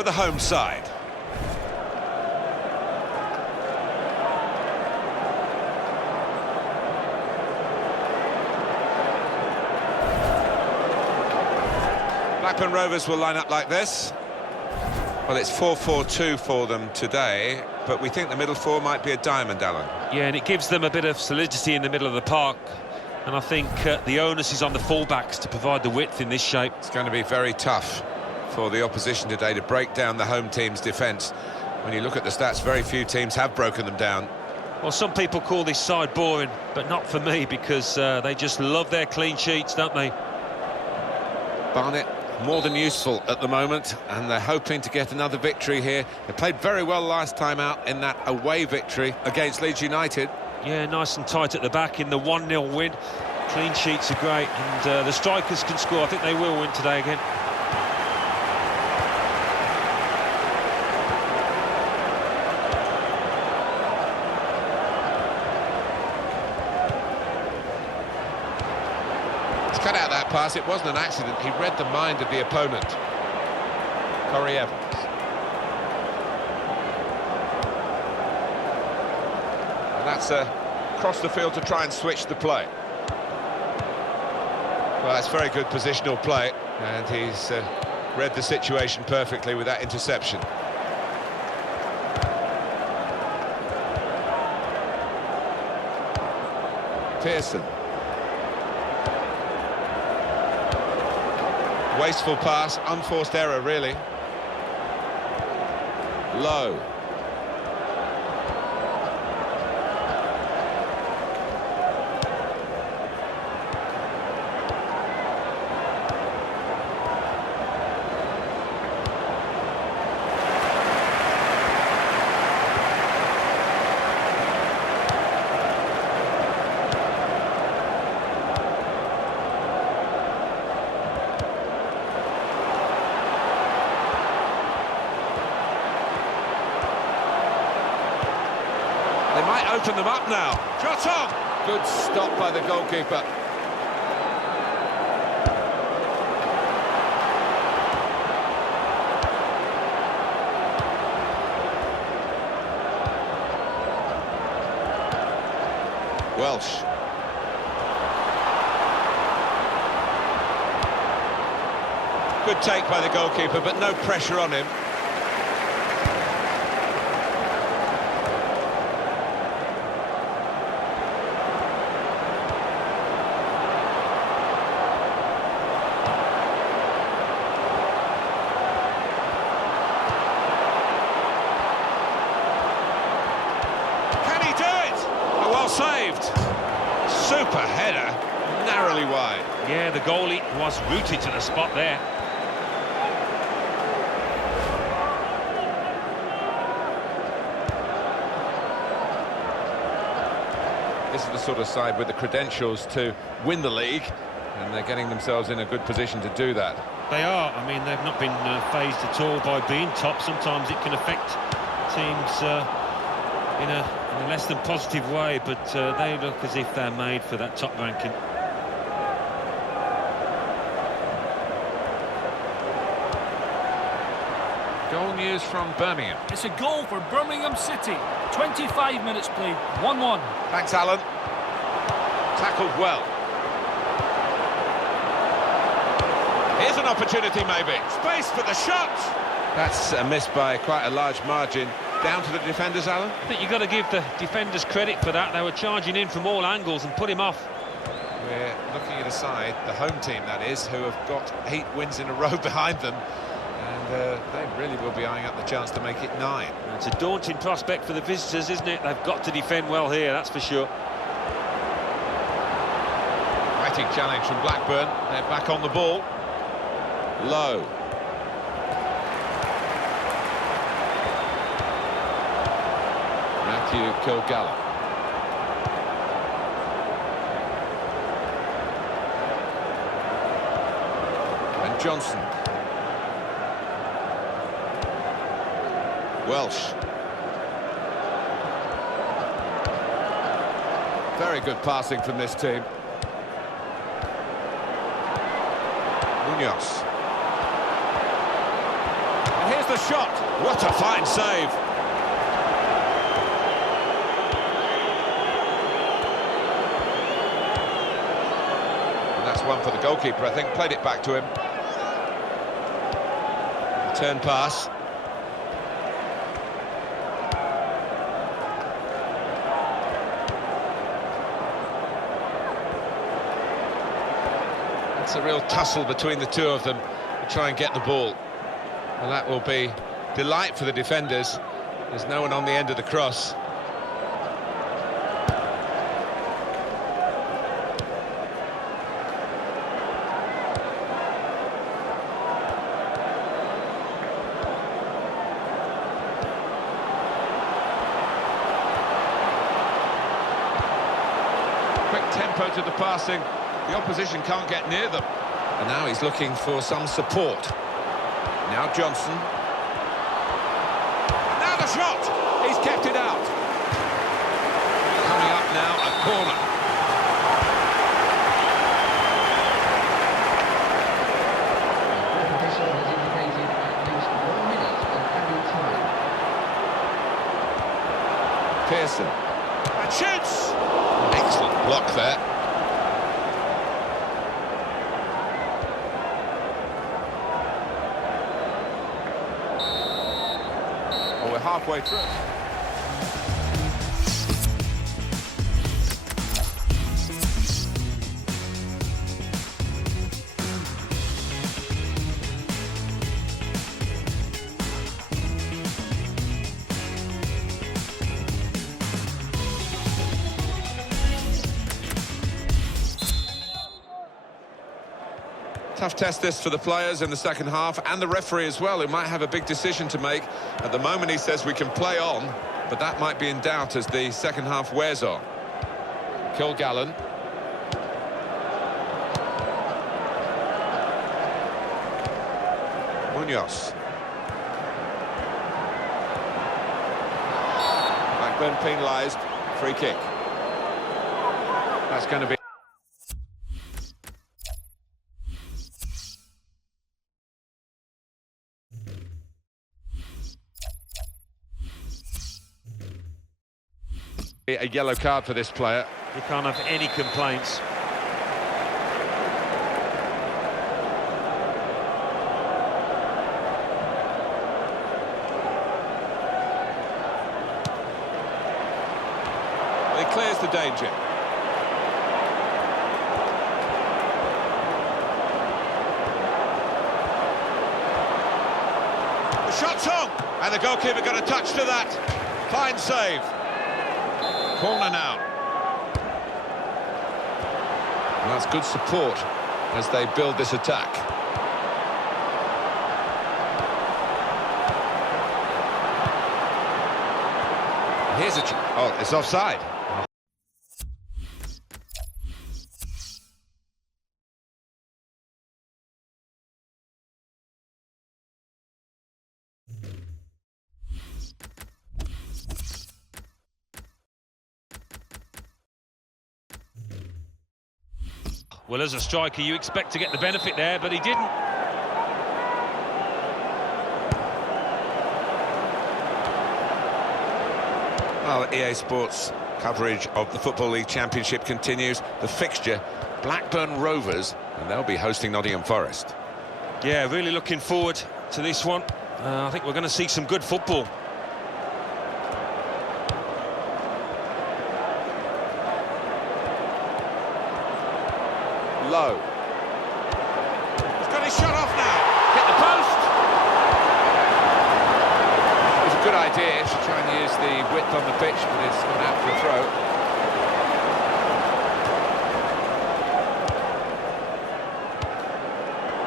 for the home side. Blackburn Rovers will line up like this. Well, it's 4-4-2 for them today, but we think the middle four might be a diamond, Alan. Yeah, and it gives them a bit of solidity in the middle of the park. And I think the onus is on the fullbacks to provide the width in this shape. It's going to be very tough for the opposition today to break down the home team's defence. When you look at the stats, very few teams have broken them down. Well, some people call this side boring, but not for me, because they just love their clean sheets, don't they? Barnet more than useful at the moment, and they're hoping to get another victory here. They played very well last time out in that away victory against Leeds United. Yeah, nice and tight at the back in the 1-0 win. Clean sheets are great, and the strikers can score. I think they will win today again. Cut out that pass. It wasn't an accident. He read the mind of the opponent. Corey Evans. And that's across the field to try and switch the play. Well, that's very good positional play, and he's read the situation perfectly with that interception. Pearson. Wasteful pass, unforced error, really. Low. They might open them up now. Shot on! Good stop by the goalkeeper. Welsh. Good take by the goalkeeper, but no pressure on him. Saved. Super header, narrowly wide. Yeah, the goalie was rooted to the spot there. This is the sort of side with the credentials to win the league, and they're getting themselves in a good position to do that. They are. I mean, they've not been fazed at all by being top. Sometimes it can affect teams in a less than positive way, but they look as if they're made for that top ranking. Goal news from Birmingham. It's a goal for Birmingham City. 25 minutes played, 1-1. Thanks, Alan. Tackled well. Here's an opportunity, maybe. Space for the shot. That's a miss by quite a large margin. Down to the defenders, Alan? I think you've got to give the defenders credit for that. They were charging in from all angles and put him off. We're looking at a side, the home team that is, who have got 8 wins in a row behind them. And they really will be eyeing up the chance to make it 9. It's a daunting prospect for the visitors, isn't it? They've got to defend well here, that's for sure. Fighting challenge from Blackburn. They're back on the ball. Low. Matthew Kilgallen. And Johnson. Welsh. Very good passing from this team. Munoz. And here's the shot. What a fine save. And that's one for the goalkeeper, I think. Played it back to him. Turn pass. It's a real tussle between the two of them to try and get the ball. And that will be delight for the defenders. There's no one on the end of the cross. Quick tempo to the passing. The opposition can't get near them. And now he's looking for some support. Now Johnson. Now the shot! He's kept it out. Coming up now, a corner. Pearson. And shoots! Excellent block there. Well, we're halfway through. Tough test this for the players in the second half, and the referee as well, who might have a big decision to make. At the moment he says we can play on, but that might be in doubt as the second half wears on. Kilgallen. Munoz. Blackburn penalised. Free kick. That's going to be... a yellow card for this player. You can't have any complaints. Well, he clears the danger. The shot's on, and the goalkeeper got a touch to that. Fine save. Corner now. And that's good support as they build this attack. Here's a... Oh, it's offside. Well, as a striker, you expect to get the benefit there, but he didn't. Well, EA Sports coverage of the Football League Championship continues. The fixture, Blackburn Rovers, and they'll be hosting Nottingham Forest. Yeah, really looking forward to this one. I think we're going to see some good football. Low. He's got his shot off now. Hit the post. It was a good idea to try and use the width on the pitch, but it's gone out for a throw.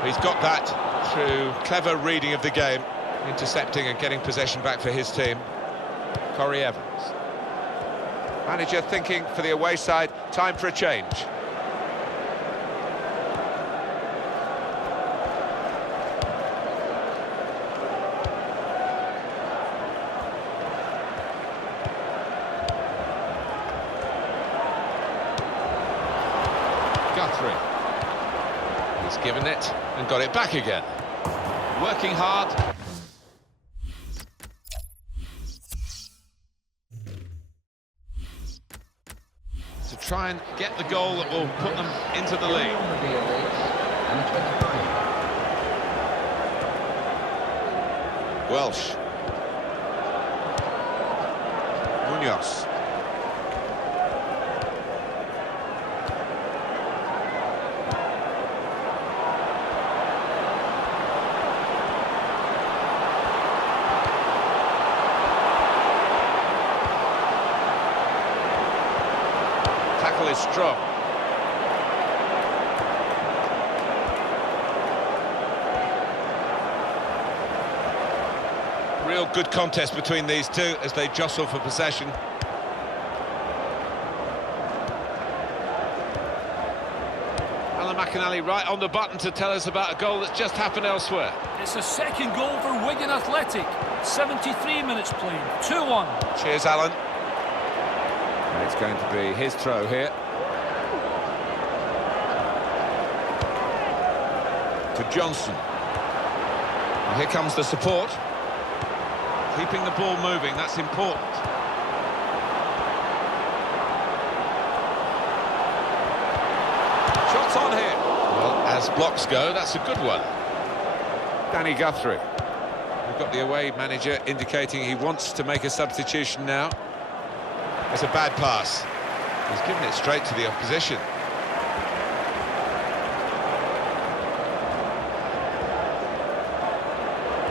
He's got that through clever reading of the game, intercepting and getting possession back for his team. Corey Evans. Manager thinking for the away side, time for a change. Guthrie. He's given it and got it back again. Working hard. try and get the goal that will put them into the lead. Welsh. Munoz. Tackle is strong. Real good contest between these two as they jostle for possession. Alan McInally right on the button to tell us about a goal that's just happened elsewhere. It's a second goal for Wigan Athletic. 73 minutes played. 2-1. Cheers, Alan. It's going to be his throw here. To Johnson. Well, here comes the support. Keeping the ball moving, that's important. Shots on here. Well, as blocks go, that's a good one. Danny Guthrie. We've got the away manager indicating he wants to make a substitution now. It's a bad pass. He's given it straight to the opposition.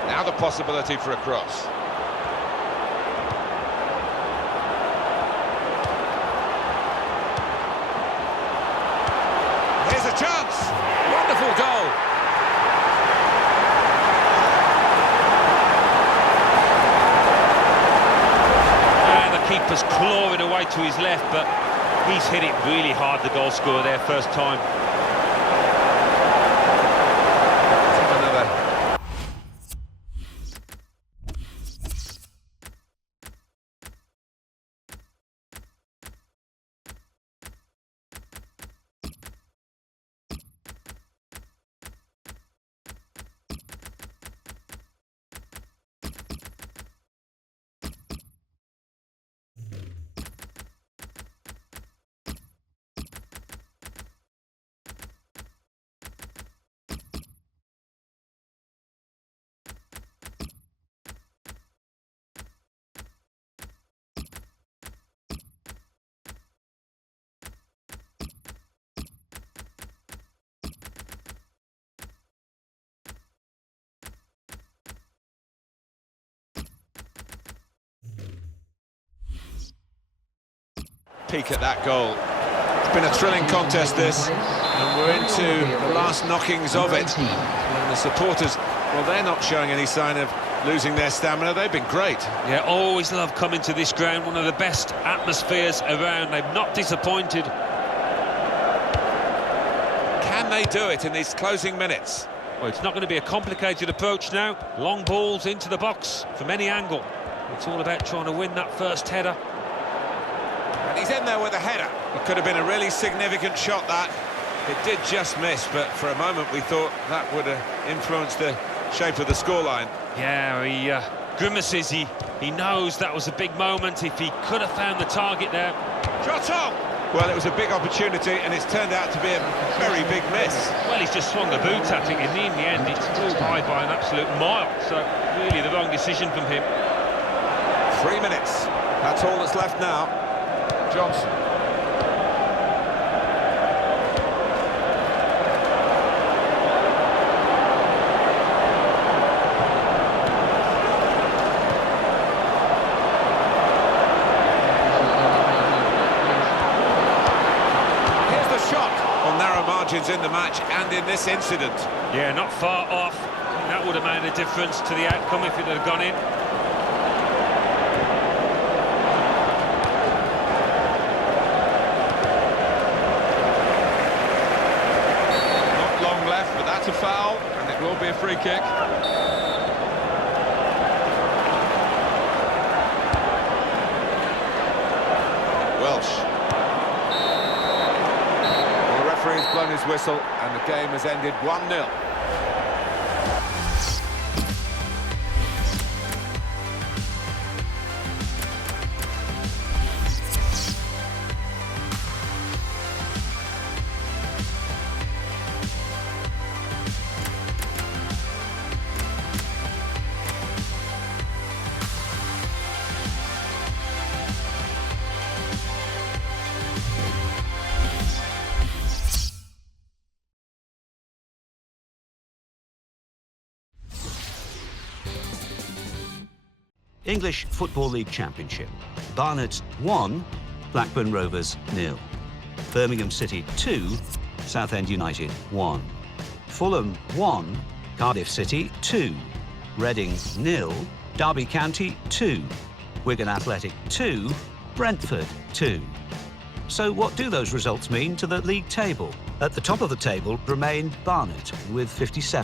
Now the possibility for a cross. Here's a chance. Wonderful goal. Keeper's clawing away to his left, but he's hit it really hard, the goal scorer there, first time. Another. Peek at that goal. It's been a thrilling contest, this, and we're into the last knockings of it. And the supporters, well, they're not showing any sign of losing their stamina. They've been great. Yeah, always love coming to this ground, one of the best atmospheres around. They've not disappointed. Can they do it in these closing minutes? Well, it's not going to be a complicated approach now. Long balls into the box from any angle. It's all about trying to win that first header. And he's in there with a header. It could have been a really significant shot, that. It did just miss, but for a moment we thought that would have influenced the shape of the scoreline. Yeah, he grimaces. He knows that was a big moment. If he could have found the target there. Shot on! Well, it was a big opportunity, and it's turned out to be a very big miss. Well, he's just swung the boot at it, and in the end, it's flew by an absolute mile. So, really, the wrong decision from him. 3 minutes. That's all that's left now. Johnson. Here's the shot. On narrow margins in the match and in this incident. Yeah, not far off. That would have made a difference to the outcome if it had gone in. That's a foul, and it will be a free kick. Welsh. Well, the referee has blown his whistle, and the game has ended 1-0. English Football League Championship. Barnet 1, Blackburn Rovers 0. Birmingham City 2, Southend United 1. Fulham 1, Cardiff City 2. Reading 0, Derby County 2. Wigan Athletic 2, Brentford 2. So what do those results mean to the league table? At the top of the table remain Barnet with 57.